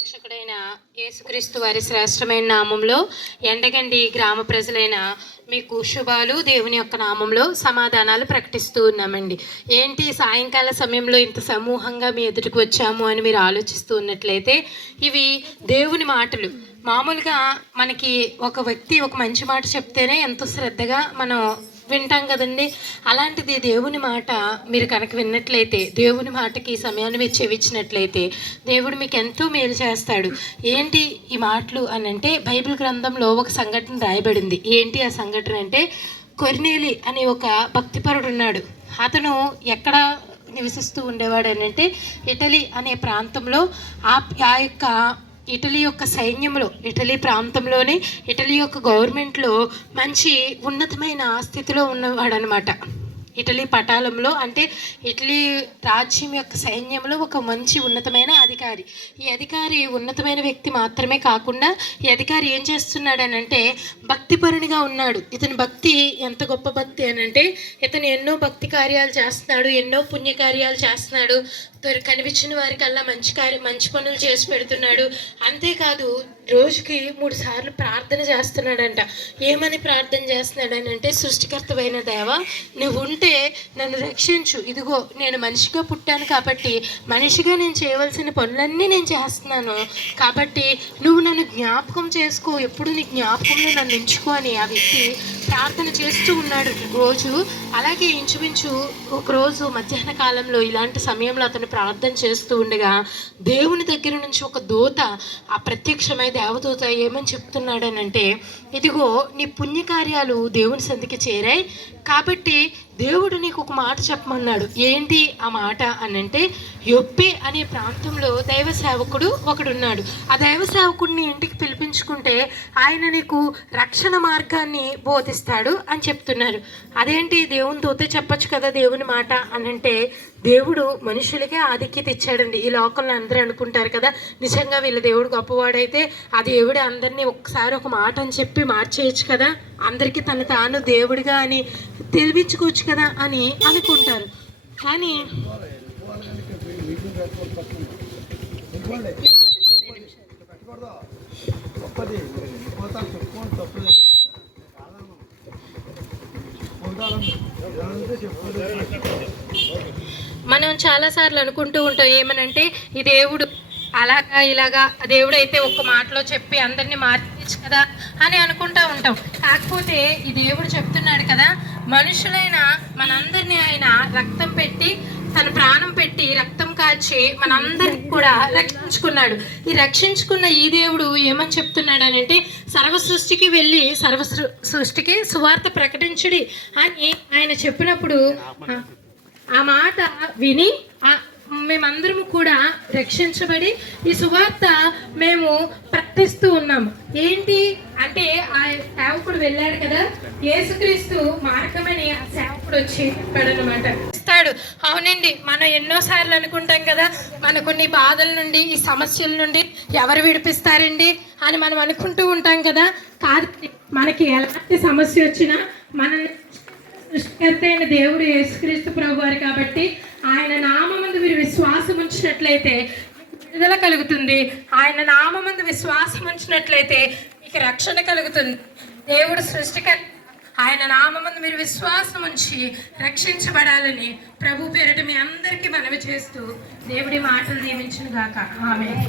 రక్షకుడైన యేసుక్రీస్తు వారి శ్రేష్టమైన నామంలో ఎండగండి గ్రామ ప్రజలైన మీకు శుభాలు, దేవుని యొక్క నామంలో సమాధానాలు ప్రకటిస్తూ ఉన్నామండి. ఏంటి సాయంకాల సమయంలో ఇంత సమూహంగా మీ ఎదుటికి వచ్చాము అని మీరు ఆలోచిస్తూ ఉన్నట్లయితే, ఇవి దేవుని మాటలు. మామూలుగా మనకి ఒక వ్యక్తి ఒక మంచి మాట చెప్తేనే ఎంతో శ్రద్ధగా మనం వింటాం కదండి. అలాంటిది దేవుని మాట మీరు కనుక విన్నట్లయితే, దేవుని మాటకి సమయాన్ని మీరు చెవిచ్చినట్లయితే దేవుడు మీకు ఎంతో మేలు చేస్తాడు. ఏంటి ఈ మాటలు అని అంటే, బైబిల్ గ్రంథంలో ఒక సంఘటన రాయబడింది. ఏంటి ఆ సంఘటన అంటే, కొర్నేలి అనే ఒక భక్తిపరుడు ఉన్నాడు. అతను ఎక్కడ నివసిస్తూ ఉండేవాడు అని అంటే, ఇటలీ అనే ప్రాంతంలో ఆ యొక్క ఇటలీ యొక్క సైన్యంలో, ఇటలీ ప్రాంతంలోనే ఇటలీ యొక్క గవర్నమెంట్లో మంచి ఉన్నతమైన స్థితిలో ఉన్నవాడనమాట. ఇటలీ పటాలంలో అంటే ఇటలీ రాజ్యం యొక్క సైన్యంలో ఒక మంచి ఉన్నతమైన అధికారి. ఈ అధికారి ఉన్నతమైన వ్యక్తి మాత్రమే కాకుండా ఈ అధికారి ఏం చేస్తున్నాడనంటే భక్తిపరునిగా ఉన్నాడు. ఇతని భక్తి ఎంత గొప్ప భక్తి అనంటే, ఇతను ఎన్నో భక్తి కార్యాలు చేస్తున్నాడు, ఎన్నో పుణ్యకార్యాలు చేస్తున్నాడు, కనిపించిన వారికల్లా మంచి పనులు చేసి పెడుతున్నాడు. అంతేకాదు రోజుకి 3 సార్లు ప్రార్థన చేస్తున్నాడంట. ఏమని ప్రార్థన చేస్తున్నాడని అంటే, సృష్టికర్తమైన దేవ, నువ్వు ఉంటే నన్ను రక్షించు. ఇదిగో నేను మనిషిగా పుట్టాను కాబట్టి మనిషిగా నేను చేయవలసిన పనులన్నీ నేను చేస్తున్నాను, కాబట్టి నువ్వు నన్ను జ్ఞాపకం చేసుకో, ఎప్పుడు నీ జ్ఞాపకంలో నన్ను ఉంచుకో అని ఆ వ్యక్తి ప్రార్థన చేస్తూ ఉన్నాడు రోజు. అలాగే ఇంచుమించు ఒకరోజు మధ్యాహ్న కాలంలో ఇలాంటి సమయంలో అతను ప్రార్థన చేస్తూ ఉండగా దేవుని దగ్గర నుంచి ఒక దూత, ఆ ప్రత్యక్షమై దేవదూత ఏమని చెప్తున్నాడనంటే, ఇదిగో నీ పుణ్యకార్యాలు దేవుని సంధికి చేరాయి కాబట్టి దేవుడు నీకు ఒక మాట చెప్పమన్నాడు. ఏంటి ఆ మాట అనంటే, యొప్పే అనే ప్రాంతంలో దైవ సేవకుడు ఒకడున్నాడు. ఆ దైవ సేవకుడిని ఇంటికి పిలిపించుకుంటే ఆయన నీకు రక్షణ మార్గాన్ని బోధిస్తాడు అని చెప్తున్నారు. అదేంటి దేవుని దూతే చెప్పచ్చు కదా దేవుని మాట అనంటే, దేవుడు మనుషులకే ఆధిక్యత ఇచ్చాడండి. ఈ లోకంలో అందరూ అనుకుంటారు కదా, నిజంగా వీళ్ళ దేవుడు గొప్పవాడైతే ఆ దేవుడు అందరినీ ఒకసారి ఒక మాట అని చెప్పి మార్చేయచ్చు కదా, అందరికీ తను తాను దేవుడిగా అని తెలిపించుకోవచ్చు కదా అని అనుకుంటారు. కానీ మనం చాలాసార్లు అనుకుంటూ ఉంటాం ఏమనంటే, ఈ దేవుడు అలాగా ఇలాగా, దేవుడు అయితే ఒక్క మాటలో చెప్పి అందరినీ మార్చచ్చు కదా అని అనుకుంటూ ఉంటాం. కాకపోతే ఈ దేవుడు చెప్తున్నాడు కదా, మనుషులైన మనందరినీ ఆయన రక్తం పెట్టి, తన ప్రాణం పెట్టి రక్తం కాచి మనందరికి కూడా రక్షించుకున్నాడు. ఈ రక్షించుకున్న ఈ దేవుడు ఏమని చెప్తున్నాడు అని అంటే, సర్వ సృష్టికి వెళ్ళి సర్వ సృష్టికి సువార్త ప్రకటించుడి అని ఆయన చెప్పినప్పుడు ఆ మాట విని మేమందరము కూడా రక్షించబడి ఈ సువార్త మేము ప్రకటిస్తూ ఉన్నాము. ఏంటి అంటే, ఆ సేవకుడు వెళ్ళాడు కదా, యేసుక్రీస్తు మార్గమని ఆ సేవకుడు వచ్చి చెప్పాడనమాట. ఇస్తాడు. అవునండి, మనం ఎన్నోసార్లు అనుకుంటాం కదా, మన కొన్ని బాధల నుండి, ఈ సమస్యల నుండి ఎవరు విడిపిస్తారండి అని మనం అనుకుంటూ ఉంటాం కదా. కాదు, మనకి ఎలాంటి సమస్య వచ్చినా మన సృష్టికర్త అయిన దేవుడు యేసుక్రీస్తు ప్రభువారు కాబట్టి ఆయన నామమందు మీరు విశ్వాసం ఉంచినట్లయితే విడుదల కలుగుతుంది. ఆయన నామమందు విశ్వాసం ఉంచినట్లయితే మీకు రక్షణ కలుగుతుంది. దేవుడు సృష్టికర్త, ఆయన నామమందు మీరు విశ్వాసం ఉంచి రక్షించబడాలని ప్రభు పేరిట మీ అందరికీ మనవి చేస్తూ దేవుడి మాటలు దీవించును గాక. ఆమేన్.